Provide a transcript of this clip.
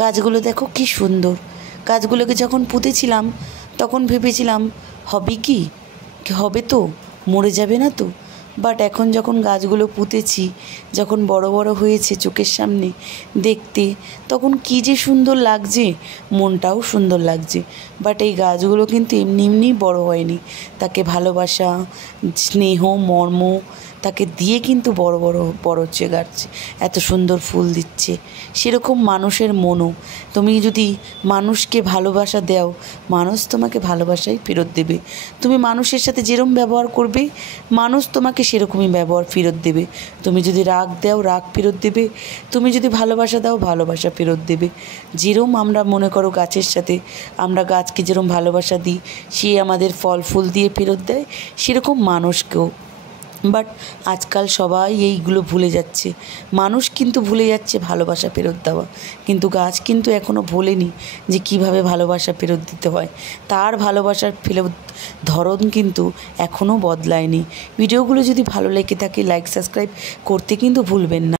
গাছগুলো দেখো কি সুন্দর। গাছগুলোকে যখন পুঁতেছিলাম তখন ভেবেছিলাম হবে কি হবে, তো মরে যাবে না তো। বাট এখন যখন গাছগুলো পুঁতেছি, যখন বড় বড় হয়েছে চোখের সামনে দেখতে, তখন কী যে সুন্দর লাগছে, মনটাও সুন্দর লাগছে। বাট এই গাছগুলো কিন্তু এমনি এমনি বড় হয়নি, তাকে ভালোবাসা, স্নেহ, মর্ম তাকে দিয়ে কিন্তু বড় বড় বড় হচ্ছে গাছ, এত সুন্দর ফুল দিচ্ছে। সেরকম মানুষের মনও, তুমি যদি মানুষকে ভালোবাসা দাও, মানুষ তোমাকে ভালোবাসাই ফেরত দেবে। তুমি মানুষের সাথে যেরকম ব্যবহার করবে, মানুষ তোমাকে সেরকমই ব্যবহার ফেরত দেবে। তুমি যদি রাগ দাও, রাগ ফেরত দেবে। তুমি যদি ভালোবাসা দাও, ভালোবাসা ফেরত দেবে। যেরকম আমরা মনে করো গাছের সাথে, আমরা গাছকে যেরকম ভালোবাসা দিই, সে আমাদের ফল ফুল দিয়ে ফেরত দেয়, সেরকম মানুষকেও। বাট আজকাল সবাই এইগুলো ভুলে যাচ্ছে। মানুষ কিন্তু ভুলে যাচ্ছে ভালোবাসা ফেরত দেওয়া, কিন্তু গাছ কিন্তু এখনও ভোলেনি যে কীভাবে ভালোবাসা ফেরত দিতে হয়। তার ভালোবাসার ফেরত ধরন কিন্তু এখনও বদলায়নি। ভিডিওগুলো যদি ভালো লেগে থাকে, লাইক সাবস্ক্রাইব করতে কিন্তু ভুলবেন না।